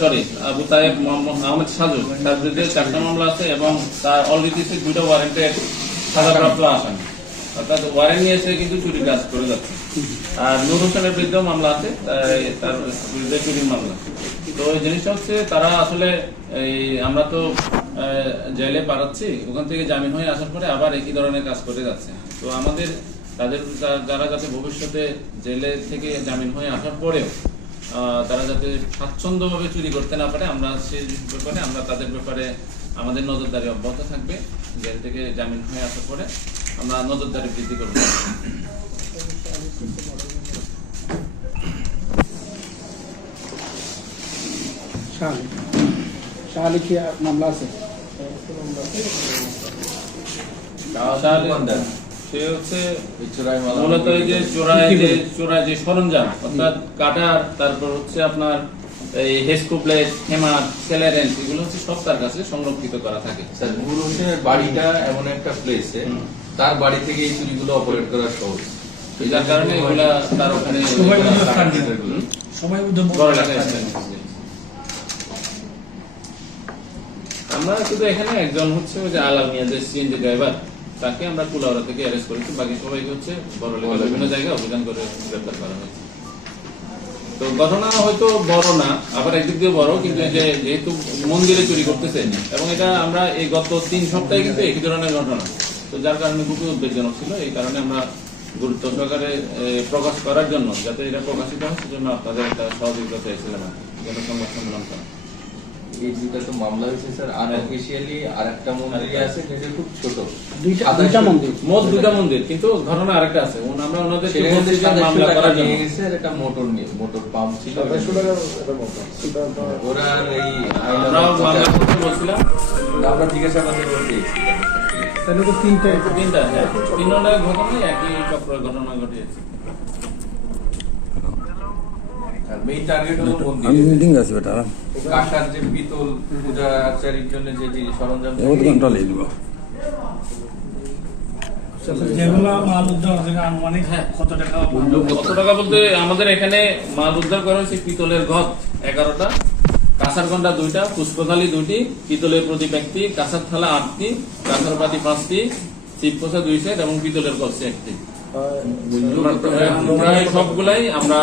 Sorry Abu Tayeb Ahmed সাজুদের 4টা মামলা আছে এবং তার অলরেডি 2টা ওয়ারেন্টেড সাজাপ্রাপ্ত আসামি, অর্থাৎ ওয়ারেন্ট নিয়েছে কিন্তু চুরির কাজ করে যাচ্ছে। আর নূর হোসেনের বিরুদ্ধেও মামলা আছে, তার বিরুদ্ধে চুরির মামলা। তো এই জিনিসটা হচ্ছে তারা আসলে আমরা তো জেলে পাঠাচ্ছি, ওখান থেকে জামিন হয়ে আসার পরে আবার একই ধরনের কাজ করে যাচ্ছে। তো আমাদের তাদের যারা যাতে ভবিষ্যতে জেলে থেকে জামিন হয়ে আসার পরেও তারা যাতে স্বাচ্ছন্দ্যভাবে চুরি করতে না পারে, আমরা সেই ব্যাপারে আমরা তাদের ব্যাপারে আমাদের নজরদারি অব্যাহত থাকবে। জেল থেকে জামিন হয়ে আসার পরে আমরা নজরদারি বৃদ্ধি করব। মামলা আছে সে হচ্ছে মূলত এই যে চোরাই যে সরঞ্জাম, অর্থাৎ কাটার, তারপর হচ্ছে আপনার এই হেসকো প্লেট, হেমার, সেলারেন্স, এগুলো হচ্ছে সব তার কাছে সংরক্ষিত করা থাকে। স্যার নূর হোসেনের বাড়িটা এমন একটা প্লেসে তার বাড়ি থেকে এই চুরিগুলো অপারেট করা সহজ, যার কারণে এগুলা তার ওখানে আমরা শুধু এখানে একজন হচ্ছে ওই যে আলাল মিয়া যে সিএনজি ড্রাইভার, তাকে আমরা কুলাউড়া থেকে অ্যারেস্ট করেছি, বাকি সবাইকে হচ্ছে বড়লেখা বিভিন্ন জায়গায় অভিযান করে গ্রেফতার করা হয়েছে। তো ঘটনা হয়তো বড় না, আবার একদিক দিয়ে বড়, কিন্তু যেহেতু মন্দিরে চুরি করতেছে এবং এটা আমরা এই গত 3 সপ্তাহে কিন্তু একই ধরনের ঘটনা, তো যার কারণে খুবই উদ্বেগজনক ছিল। এই কারণে আমরা গুরুত্ব সহকারে প্রকাশ করার জন্য, যাতে এটা প্রকাশিত হয় সেজন্য আপনাদের একটা সহযোগিতা চাইছিলাম, যেন সংবাদ সম্মেলন করা। এই দুটো তো মামলা হয়েছে স্যার, আনঅফিশিয়ালি আরেকটা মন্দির আছে যেটা খুব ছোট, দুইটা মন্দির, মোট 2টা মন্দির, কিন্তু ঘটনা আরেকটা আছে। আমরা ওনাদের মামলা করার জন্য একটা মোটর পাম্প ছিল, ওরা এই আমরাও মামলা করতে বলছিলাম, আমরা জিজ্ঞাসাবাদ করতে তাহলে তো তিনটা হ্যাঁ, 3 ঘটনায় একই চক্রের ঘটনা ঘটিয়েছে। মেইন টার্গেট হলো মন্দির, আমি মিটিং আছে বেটা কাঁসার যে পিতল পূজা আচারের জন্য যে সরঞ্জাম বহুত ঘন্টা লেগে দিব। যেগুলো মাল উদ্ধার থেকে আনুমানিক কত টাকা বলতে আমাদের এখানে মাল উদ্ধার করা হয়েছে পিতলের ঘট 11টা, কাঁসার গন্ডা 2টা, পুষ্পথালি 2টি, পিতলের প্রতি ব্যক্তি, কাঁসার থালা 8টি, কাঁসার বাটি 5টি, চিপকোষা 2 সেট এবং পিতলের কলসি 1টি। সবগুলাই আমরা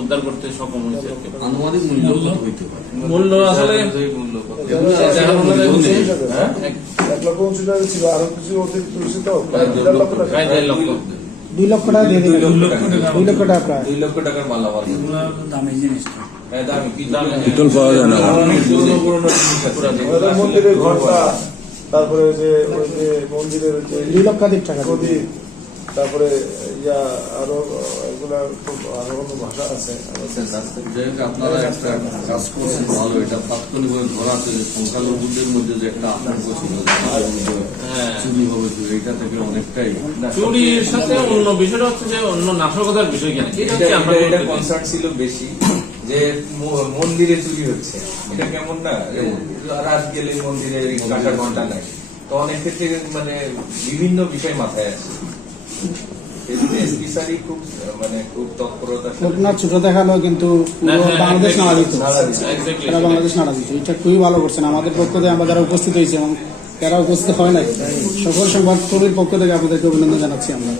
উদ্ধার করতে সক্ষম হয়েছি। আনুমানিক মূল্য কত হইতে পারে? মূল্য আসলে মূল্য কত? 1,80,000 ছিল, আরো কিছু অতিরিক্ত হয়েছে তো, প্রায় 2 লক্ষ টাকা। 2 লক্ষ টাকা দিয়ে দিলেন, 2 লক্ষ টাকা প্রায় 2 লক্ষ টাকার মালামাল। দামি জিনিসটা, হ্যাঁ দামি পিতল পাওয়া যায় না, মন্দিরের ঘরটা, তারপরে যে ওই যে মন্দিরের 2 লক্ষাধিক টাকা প্রদীপ, তারপরে আরো এগুলা খুব আরো কোনো ভাষা আছে। আপনারা একটা কাজ করছেন ভালো, এটা তাৎক্ষণিকভাবে ধরাতে যে সংখ্যালঘুদের মধ্যে যে একটা আতঙ্ক ছিল চুরি হবে, এইটা থেকে অনেকটাই চুরির সাথে অন্য বিষয়টা হচ্ছে যে অন্য নাশকতার বিষয় কেন, এটা কনসার্ন ছিল বেশি যে মন্দিরে চুরি হচ্ছে, এটা কেমন না রাত গেলে মন্দিরে কাঁসা ঘন্টা নাই, তো অনেক ক্ষেত্রে মানে বিভিন্ন বিষয় মাথায় আসে। ছোট দেখালো কিন্তু বাংলাদেশ নাড়া দিত, বাংলাদেশ নাড়া দিত। এটা খুবই ভালো করছেন আমাদের পক্ষ থেকে, আমরা যারা উপস্থিত হয়েছি এবং যারা উপস্থিত হয় নাই সকল সংবাদ কর্মীর পক্ষ থেকে আপনাদেরকে অভিনন্দন জানাচ্ছি আমরা।